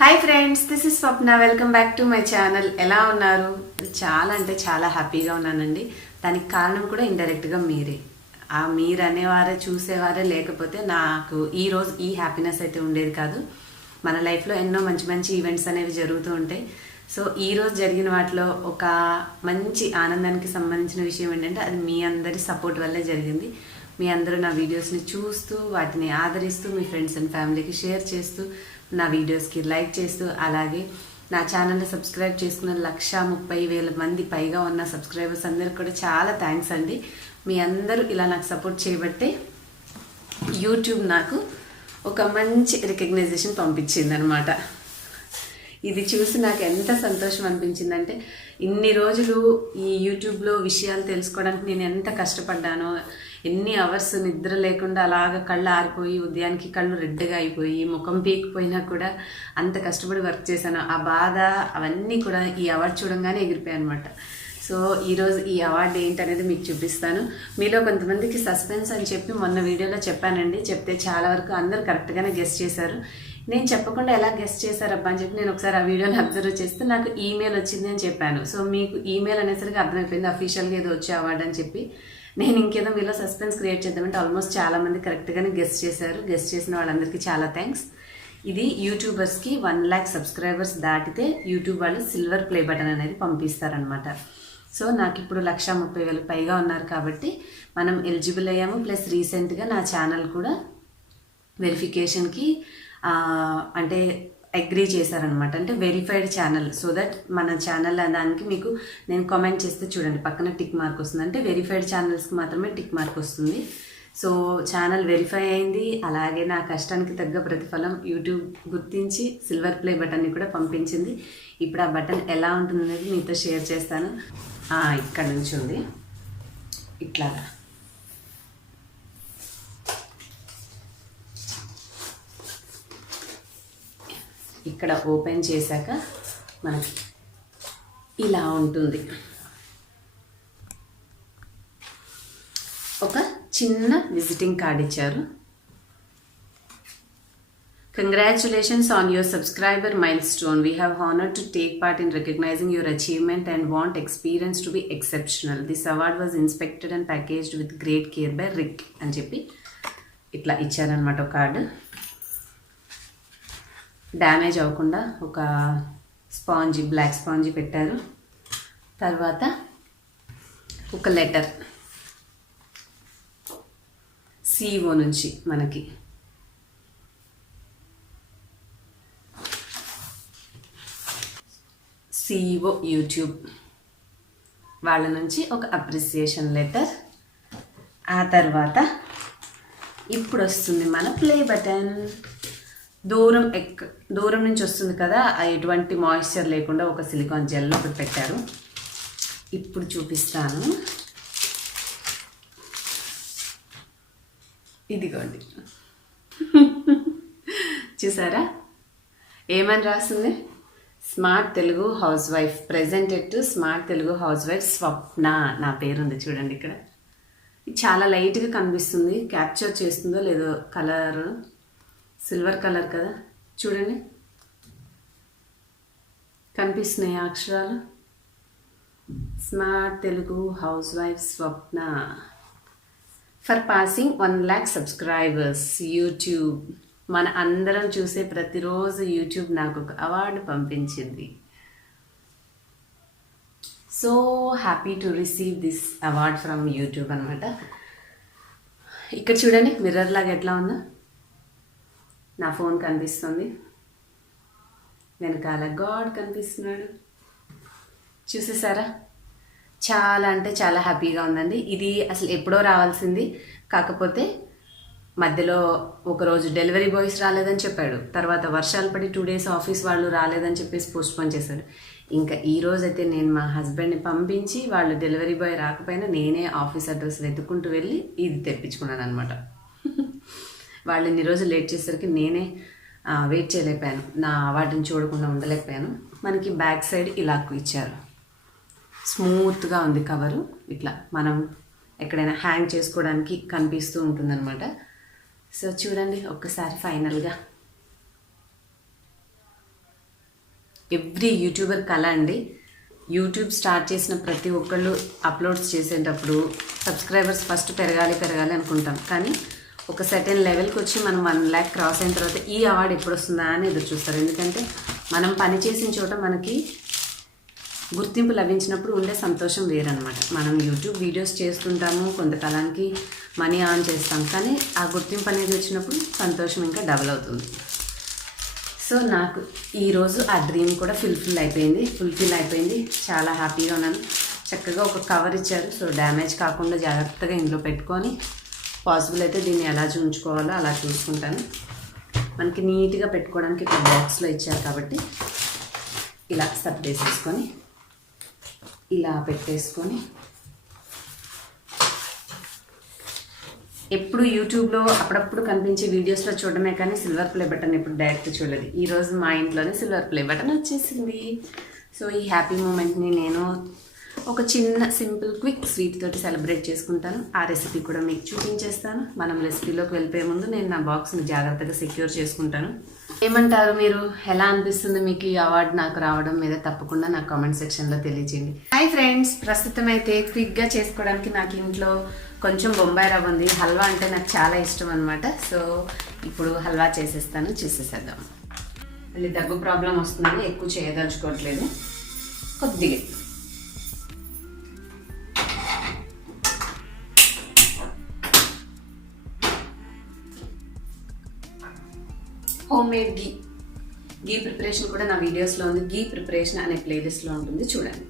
Hi friends, this is Swapna. Welcome back to my channel. ఎలా ఉన్నారు? చాలా అంటే చాలా హ్యాపీగా ఉన్నానండి. దానికి కారణం కూడా ఇండైరెక్ట్గా మీరే. ఆ మీరు అనేవారే, చూసేవారే లేకపోతే నాకు ఈరోజు ఈ హ్యాపీనెస్ అయితే ఉండేది కాదు. మన లైఫ్లో ఎన్నో మంచి మంచి ఈవెంట్స్ అనేవి జరుగుతూ ఉంటాయి. సో ఈరోజు జరిగిన వాటిలో ఒక మంచి ఆనందానికి సంబంధించిన విషయం ఏంటంటే అది మీ అందరి సపోర్ట్ వల్లే జరిగింది. మీ అందరూ నా వీడియోస్ని చూస్తూ వాటిని ఆదరిస్తూ మీ ఫ్రెండ్స్ అండ్ ఫ్యామిలీకి షేర్ చేస్తూ నా వీడియోస్కి లైక్ చేస్తూ అలాగే నా ఛానల్ని సబ్స్క్రైబ్ చేసుకున్న 130,000 మంది పైగా ఉన్న సబ్స్క్రైబర్స్ అందరికి కూడా చాలా థ్యాంక్స్ అండి. మీ అందరూ ఇలా నాకు సపోర్ట్ చేయబట్టే యూట్యూబ్ నాకు ఒక మంచి రికగ్నైజేషన్ పంపించింది అనమాట. ఇది చూసి నాకు ఎంత సంతోషం అనిపించిందంటే ఇన్ని రోజులు ఈ యూట్యూబ్లో విషయాలు తెలుసుకోవడానికి నేను ఎంత కష్టపడ్డానో, ఎన్ని అవర్స్ నిద్ర లేకుండా అలాగ కళ్ళు ఆరిపోయి ఉదయానికి కళ్ళు రెడ్గా అయిపోయి ముఖం పీకిపోయినా కూడా అంత కష్టపడి వర్క్ చేశాను. ఆ బాధ అవన్నీ కూడా ఈ అవార్డు చూడంగానే ఎగిరిపోయాయి అనమాట. సో ఈరోజు ఈ అవార్డు ఏంటనేది మీకు చూపిస్తాను. మీలో కొంతమందికి సస్పెన్స్ అని చెప్పి మొన్న వీడియోలో చెప్పానండి. చెప్తే చాలా వరకు అందరూ కరెక్ట్గానే గెస్ట్ చేశారు. నేను చెప్పకుండా ఎలా గెస్ట్ చేశారబ్బా అని చెప్పి నేను ఒకసారి ఆ వీడియోని అబ్జర్వ్ చేస్తే నాకు ఈమెయిల్ వచ్చింది అని చెప్పాను. సో మీకు ఈమెయిల్ అనేసరికి అర్థమైపోయింది అఫీషియల్గా ఏదో వచ్చే అవార్డు అని చెప్పి. నేను ఇంకేదో మీలో సస్పెన్స్ క్రియేట్ చేద్దామంటే ఆల్మోస్ట్ చాలామంది కరెక్ట్గానే గెస్ట్ చేశారు. గెస్ట్ చేసిన వాళ్ళందరికీ చాలా థ్యాంక్స్. ఇది యూట్యూబర్స్కి 1,00,000 సబ్స్క్రైబర్స్ దాటితే యూట్యూబ్ వాళ్ళు సిల్వర్ ప్లే బటన్ అనేది పంపిస్తారనమాట. సో నాకు ఇప్పుడు 130,000 పైగా ఉన్నారు కాబట్టి మనం ఎలిజిబుల్ అయ్యాము. ప్లస్ రీసెంట్గా నా ఛానల్ కూడా వెరిఫికేషన్కి అంటే అగ్రీ చేశారనమాట. అంటే వెరిఫైడ్ ఛానల్. సో దట్ మన ఛానల్ దానికి మీకు నేను కామెంట్ చేస్తే చూడండి పక్కన టిక్ మార్క్ వస్తుంది. అంటే వెరిఫైడ్ ఛానల్స్కి మాత్రమే టిక్ మార్క్ వస్తుంది. సో ఛానల్ వెరిఫై అయింది. అలాగే నా కష్టానికి తగ్గ ప్రతిఫలం యూట్యూబ్ గుర్తించి సిల్వర్ ప్లే బటన్ని కూడా పంపించింది. ఇప్పుడు ఆ బటన్ ఎలా ఉంటుందనేది మీతో షేర్ చేస్తాను. ఇక్కడ నుంచి ఉంది ఇట్లాగా. ఇక్కడ ఓపెన్ చేశాక మనకి ఇలా ఉంటుంది. ఒక చిన్న విజిటింగ్ కార్డ్ ఇచ్చారు. Congratulations on your subscriber milestone. We have honored to take part in recognizing your achievement and want experience to be exceptional. This award was inspected and packaged with great care by Rick అని చెప్పి ఇట్లా ఇచ్చారనమాట ఒక card. Damage అవ్వకుండా ఒక spongy, black spongy పెట్టారు. తర్వాత ఒక లెటర్ సిఓ నుంచి మనకి సిఓ యూట్యూబ్ వాళ్ళ నుంచి ఒక అప్రిసియేషన్ లెటర్. ఆ తర్వాత ఇప్పుడు వస్తుంది మన ప్లే బటన్. దూరం నుంచి వస్తుంది కదా, ఎటువంటి మాయిశ్చర్ లేకుండా ఒక సిలికాన్ జెల్ ఒకటి పెట్టారు. ఇప్పుడు చూపిస్తాను. ఇదిగోండి చూసారా ఏమని రాస్తుంది? Smart Telugu housewife presented to smart Telugu housewife Swapna నా పేరుంది చూడండి. ఇక్కడ చాలా లైట్గా కనిపిస్తుంది. క్యాప్చర్ చేస్తుందో లేదో కలర్, సిల్వర్ కలర్ కదా, చూడండి కనిపిస్తున్నాయి అక్షరాలు. Smart Telugu housewife Swapna for passing 1,00,000 subscribers YouTube. మన అందరం చూసే ప్రతిరోజు యూట్యూబ్ నాకు ఒక అవార్డు పంపించింది. So happy to receive this award from YouTube అనమాట. ఇక్కడ చూడండి మిర్రర్ లాగా ఎట్లా ఉందో. నా ఫోన్ కనిపిస్తుంది, వెనకాల గాడ్ కనిపిస్తున్నాడు. చూసేసారా? చాలా అంటే చాలా హ్యాపీగా ఉందండి. ఇది అసలు ఎప్పుడో రావాల్సింది. కాకపోతే మధ్యలో ఒకరోజు డెలివరీ బాయ్స్ రాలేదని చెప్పాడు. తర్వాత వర్షాలు పడి 2 days ఆఫీస్ వాళ్ళు రాలేదని చెప్పేసి పోస్ట్పోన్ చేశాడు. ఇంకా ఈరోజు అయితే నేను మా హస్బెండ్ని పంపించి వాళ్ళు డెలివరీ బాయ్ రాకపోయినా నేనే ఆఫీస్ అడ్రస్ వెతుక్కుంటూ వెళ్ళి ఇది తెప్పించుకున్నాను అనమాట. వాళ్ళు ఇన్ని రోజులు లేట్ చేసేసరికి నేనే వెయిట్ చేయలేకపోయాను. నా వాటిని చూడకుండా ఉండలేకపోయాను. మనకి బ్యాక్ సైడ్ ఇలా ఇచ్చారు. స్మూత్గా ఉంది కవరు. ఇట్లా మనం ఎక్కడైనా హ్యాంగ్ చేసుకోవడానికి కనిపిస్తూ ఉంటుందన్నమాట. సో చూడండి ఒక్కసారి ఫైనల్గా ఎవ్రీ యూట్యూబర్ కళ అండి. యూట్యూబ్ స్టార్ట్ చేసిన ప్రతి ఒక్కళ్ళు అప్లోడ్స్ చేసేటప్పుడు సబ్స్క్రైబర్స్ ఫస్ట్ పెరగాలి అనుకుంటాం. కానీ ఒక సర్టెన్ లెవెల్కి వచ్చి మనం 1 lakh క్రాస్ అయిన తర్వాత ఈ అవార్డు ఎప్పుడు వస్తుందా అని ఎదురు చూస్తారు. ఎందుకంటే మనం పని చేసిన చోట మనకి గుర్తింపు లభించినప్పుడు ఉండే సంతోషం వేరనమాట. మనం యూట్యూబ్ వీడియోస్ చేస్తుంటాము, కొంతకాలానికి మనీ ఆన్ చేస్తాం, కానీ ఆ గుర్తింపు అనేది వచ్చినప్పుడు సంతోషం ఇంకా డబుల్ అవుతుంది. సో నాకు ఈరోజు ఆ డ్రీమ్ కూడా ఫుల్ఫిల్ అయిపోయింది. చాలా హ్యాపీగా ఉన్నాను. చక్కగా ఒక కవర్ ఇచ్చారు. సో డ్యామేజ్ కాకుండా జాగ్రత్తగా ఇందులో పెట్టుకొని పాసిబుల్ అయితే దీన్ని ఎలా ఉంచుకోవాలో అలా చూసుకుంటాను. మనకి నీట్గా పెట్టుకోవడానికి ఒక బాక్స్లో ఇచ్చారు కాబట్టి ఇలా సర్దేసేసుకొని ఇలా పెట్టేసుకొని ఎప్పుడు యూట్యూబ్లో అప్పుడప్పుడు కనిపించే వీడియోస్లో చూడడమే కానీ సిల్వర్ ప్లే బటన్ ఎప్పుడు డైరెక్ట్ చూడలేదు. ఈరోజు మా ఇంట్లోనే సిల్వర్ ప్లే బటన్ వచ్చేసింది. సో ఈ హ్యాపీ మూమెంట్ని నేను ఒక చిన్న సింపుల్ క్విక్ స్వీట్ తోటి సెలబ్రేట్ చేసుకుంటాను. ఆ రెసిపీ కూడా మీకు చూపించేస్తాను. మనం రెసిపీలోకి వెళ్ళిపోయే ముందు నేను నా బాక్స్ని జాగ్రత్తగా సెక్యూర్ చేసుకుంటాను. ఏమంటారు మీరు? ఎలా అనిపిస్తుంది మీకు ఈ అవార్డు నాకు రావడం మీద? తప్పకుండా నాకు కామెంట్ సెక్షన్లో తెలియజేయండి. హాయ్ ఫ్రెండ్స్, ప్రస్తుతం అయితే క్విక్గా చేసుకోవడానికి నాకు ఇంట్లో కొంచెం బొంబాయి రవ్వ ఉంది. హల్వా అంటే నాకు చాలా ఇష్టం అనమాట. సో ఇప్పుడు హల్వా చేసేస్తాను, చూసేసేద్దాం. మళ్ళీ దగ్గు ప్రాబ్లం వస్తుందని ఎక్కువ చేయదలుచుకోవట్లేదు. కొద్దిగా హోమ్ మేడ్ గీ ప్రిపరేషన్ కూడా నా వీడియోస్లో ఉంది. గీ ప్రిపరేషన్ అనే ప్లేలిస్ట్లో ఉంటుంది, చూడండి.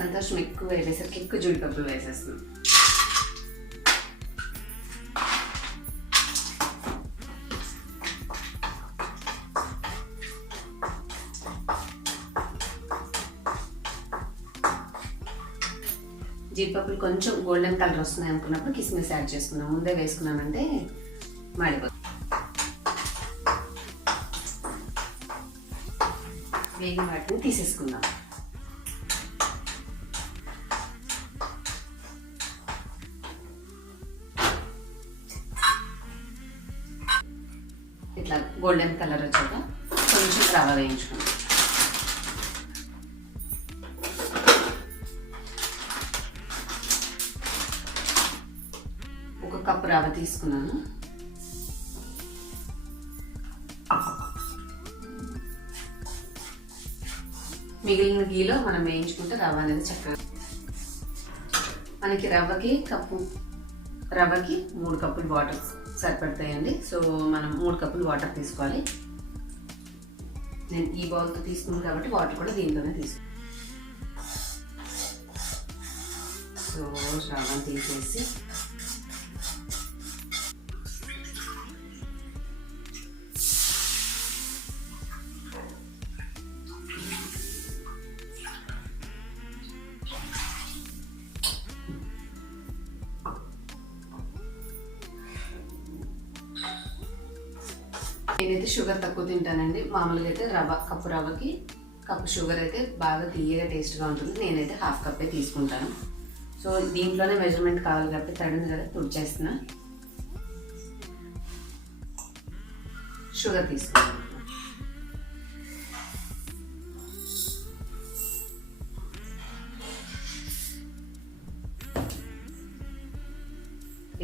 సంతోషం ఎక్కువ వేసేసరికి ఎక్కువ జీడిపప్పులు వేసేస్తున్నాం. జీడిపప్పులు కొంచెం గోల్డెన్ కలర్ వస్తున్నాయి అనుకున్నప్పుడు కిస్మిస్ యాడ్ చేసుకున్నాం. ముందే వేసుకున్నానంటే మాడిపోతుంది. వేగిన వాటిని తీసేసుకుందాం. ఇట్లా గోల్డెన్ కలర్ వచ్చాక కొంచెం రవ్వ వేయించుకుందాం. ఒక కప్పు రవ్వ తీసుకున్నాను. మిగిలిన గీలో మనం వేయించుకుంటే రవ్వ అనేది చక్కగా మనకి రవ్వకి 3 కప్పులు వాటర్ సరిపడతాయండి. సో మనం 3 కప్పులు వాటర్ తీసుకోవాలి. నేను ఈ బౌల్తో తీసుకున్నాను కాబట్టి వాటర్ కూడా దీంట్లోనే తీసుకున్నాను. సో రవ్వను తీసేసి నేనైతే షుగర్ తక్కువ తింటానండి. మామూలుగా అయితే కప్పు రవ్వకి కప్పు షుగర్ అయితే బాగా తీయగా టేస్ట్గా ఉంటుంది. నేనైతే 1/2 కప్పే తీసుకుంటాను. సో దీంట్లోనే మెజర్మెంట్ కావాలి కాబట్టి తడిని కదా తుడిచేస్తున్నా. షుగర్ తీసుకుంటాను.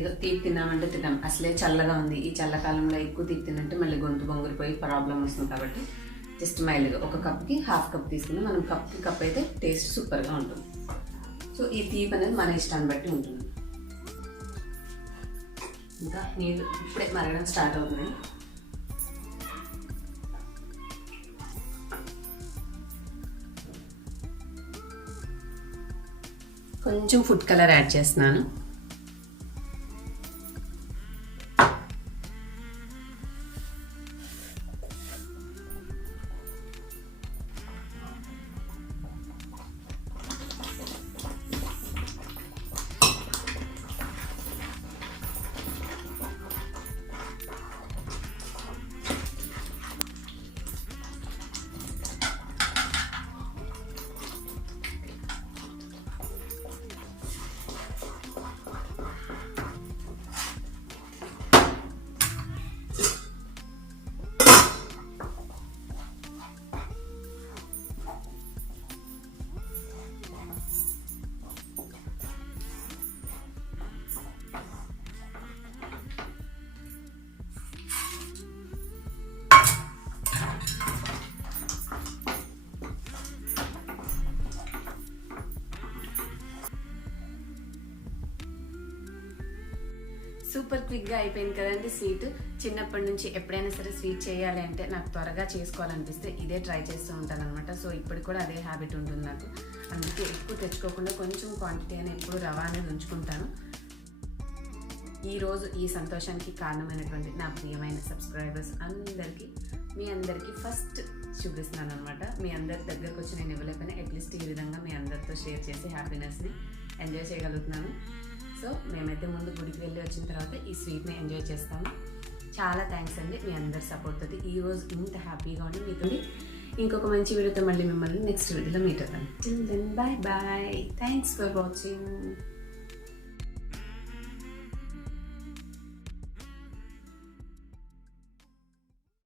ఏదో తీపి తిన్నామంటే తిన్నాం, అసలే చల్లగా ఉంది. ఈ చల్లకాలంలో ఎక్కువ తీపి తిన్నంటే మళ్ళీ గొంతు బొంగురిపోయి ప్రాబ్లం వస్తుంది. కాబట్టి జస్ట్ మైల్డ్గా ఒక కప్కి 1/2 కప్ తీసుకుని మనం కప్ అయితే టేస్ట్ సూపర్గా ఉంటుంది. సో ఈ తీపి అనేది మన ఇష్టాన్ని బట్టి ఉంటుంది. ఇంకా నీళ్ళు ఇప్పుడే మరగడం స్టార్ట్ అవుతుంది. కొంచెం ఫుడ్ కలర్ యాడ్ చేస్తున్నాను. సూపర్ క్విక్గా అయిపోయింది కదండి స్వీట్. చిన్నప్పటి నుంచి ఎప్పుడైనా సరే స్వీట్ చేయాలి అంటే నాకు త్వరగా చేసుకోవాలనిపిస్తే ఇదే ట్రై చేస్తూ ఉంటాను అనమాట. సో ఇప్పుడు కూడా అదే హ్యాబిట్ ఉంటుంది నాకు. అందుకే ఎక్కువ తెచ్చుకోకుండా కొంచెం క్వాంటిటీ అని ఎప్పుడు రవా అనేది ఉంచుకుంటాను. ఈరోజు ఈ సంతోషానికి కారణమైనటువంటి నా ప్రియమైన సబ్స్క్రైబర్స్ అందరికీ, మీ అందరికీ ఫస్ట్ చూపిస్తున్నాను అనమాట. మీ అందరి దగ్గరకు వచ్చి నేను ఇవ్వలేకపోయినా అట్లీస్ట్ ఈ విధంగా మీ అందరితో షేర్ చేసి హ్యాపీనెస్ని ఎంజాయ్ చేయగలుగుతున్నాను. సో మేమైతే ముందు గుడికి వెళ్ళి వచ్చిన తర్వాత ఈ స్వీట్ని ఎంజాయ్ చేస్తాము. చాలా థ్యాంక్స్ అండి మీ అందరి సపోర్ట్ తోటి ఈరోజు ఇంత హ్యాపీగా ఉండి మీతో ఇంకొక మంచి వీడియోతో మళ్ళీ మిమ్మల్ని నెక్స్ట్ వీడియోలో మీట్ అవుతాను. Till then bye bye. Thanks for watching.